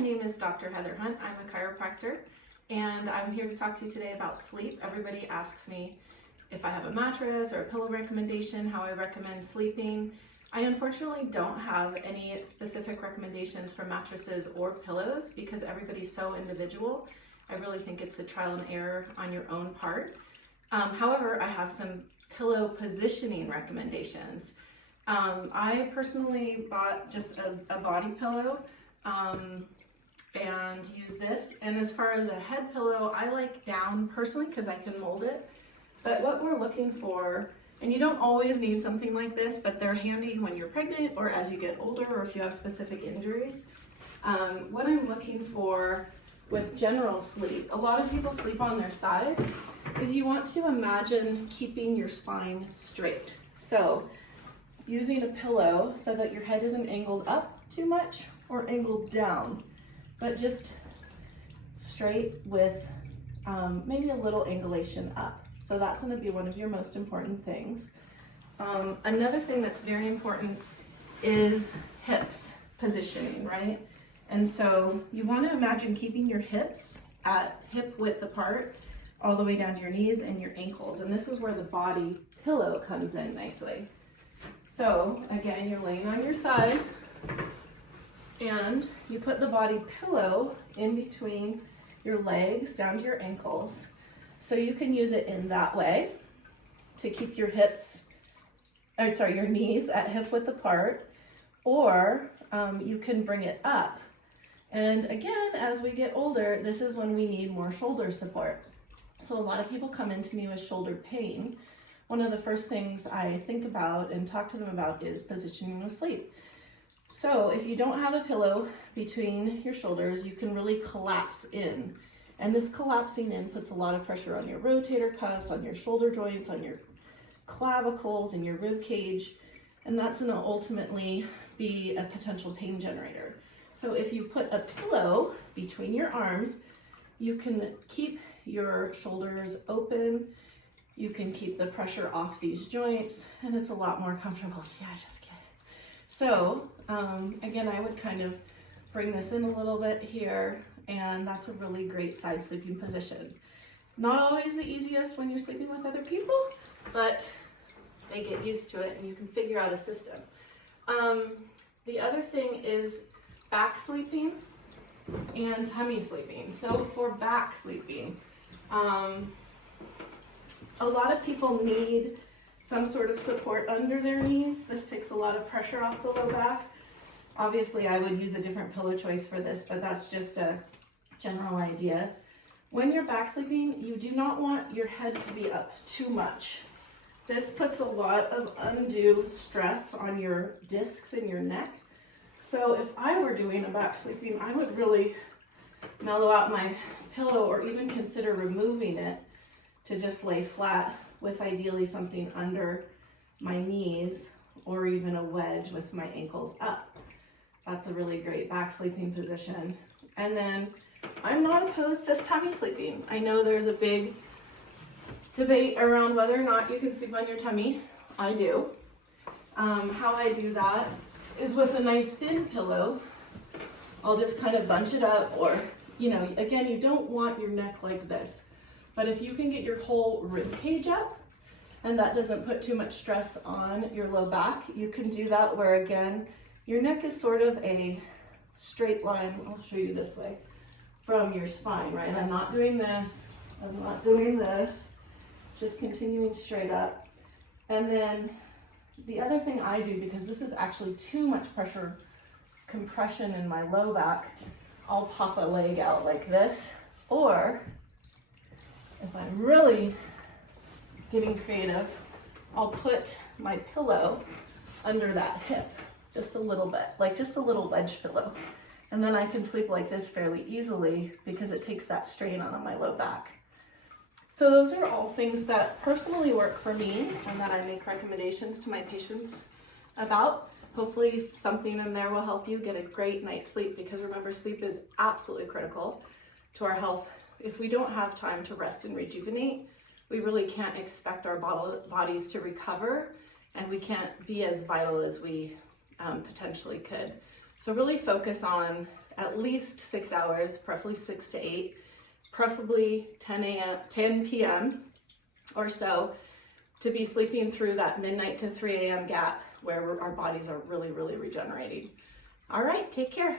name is Dr. Heather Hunt. I'm a chiropractor, and I'm here to talk to you today about sleep. Everybody asks me if I have a mattress or a pillow recommendation, how I recommend sleeping. I unfortunately don't have any specific recommendations for mattresses or pillows because everybody's so individual. I really think it's a trial and error on your own part. However, I have some pillow positioning recommendations. I personally bought just a body pillow and use this. And as far as a head pillow, I like down personally because I can mold it. But what we're looking for, and you don't always need something like this, but they're handy when you're pregnant or as you get older or if you have specific injuries. What I'm looking for with general sleep, a lot of people sleep on their sides, is you want to imagine keeping your spine straight. So using a pillow so that your head isn't angled up too much or angled down, but just straight with maybe a little angulation up. So that's going to be one of your most important things. Another thing that's very important is hips positioning, right? And so you want to imagine keeping your hips at hip width apart all the way down to your knees and your ankles. And this is where the body pillow comes in nicely. So again, you're laying on your side and you put the body pillow in between your legs down to your ankles. So you can use it in that way to keep your your knees at hip width apart, or you can bring it up. And again, as we get older, this is when we need more shoulder support. So a lot of people come into me with shoulder pain. One of the first things I think about and talk to them about is positioning with sleep. So if you don't have a pillow between your shoulders, you can really collapse in. And this collapsing in puts a lot of pressure on your rotator cuffs, on your shoulder joints, on your clavicles and your rib cage. And that's going to ultimately be a potential pain generator. So if you put a pillow between your arms, you can keep your shoulders open. You can keep the pressure off these joints, and it's a lot more comfortable. Yeah, just kidding. So again, I would kind of bring this in a little bit here, and that's a really great side sleeping position. Not always the easiest when you're sleeping with other people, but they get used to it and you can figure out a system. The other thing is back sleeping and tummy sleeping. So for back sleeping, a lot of people need some sort of support under their knees. This takes a lot of pressure off the low back. Obviously, I would use a different pillow choice for this, but that's just a general idea. When you're back sleeping, you do not want your head to be up too much. This puts a lot of undue stress on your discs in your neck. So if I were doing a back sleeping, I would really mellow out my pillow or even consider removing it to just lay flat with ideally something under my knees or even a wedge with my ankles up. That's a really great back sleeping position. And then I'm not opposed to tummy sleeping. I know there's a big debate around whether or not you can sleep on your tummy. I do. How I do that is with a nice thin pillow. I'll just kind of bunch it up, or, again, you don't want your neck like this. But if you can get your whole rib cage up and that doesn't put too much stress on your low back, you can do that where, again, your neck is sort of a straight line. I'll show you this way from your spine, right? I'm not doing this. I'm not doing this. Just continuing straight up. And then the other thing I do, because this is actually too much pressure compression in my low back, I'll pop a leg out like this, or if I'm really getting creative, I'll put my pillow under that hip just a little bit, like just a little wedge pillow. And then I can sleep like this fairly easily because it takes that strain on my low back. So those are all things that personally work for me and that I make recommendations to my patients about. Hopefully something in there will help you get a great night's sleep, because remember, sleep is absolutely critical to our health. If we don't have time to rest and rejuvenate, we really can't expect our bodies to recover, and we can't be as vital as we potentially could. So really focus on at least 6 hours, preferably 6 to 8, preferably 10 p.m. or so, to be sleeping through that midnight to 3 a.m. gap where our bodies are really, really regenerating. All right, take care.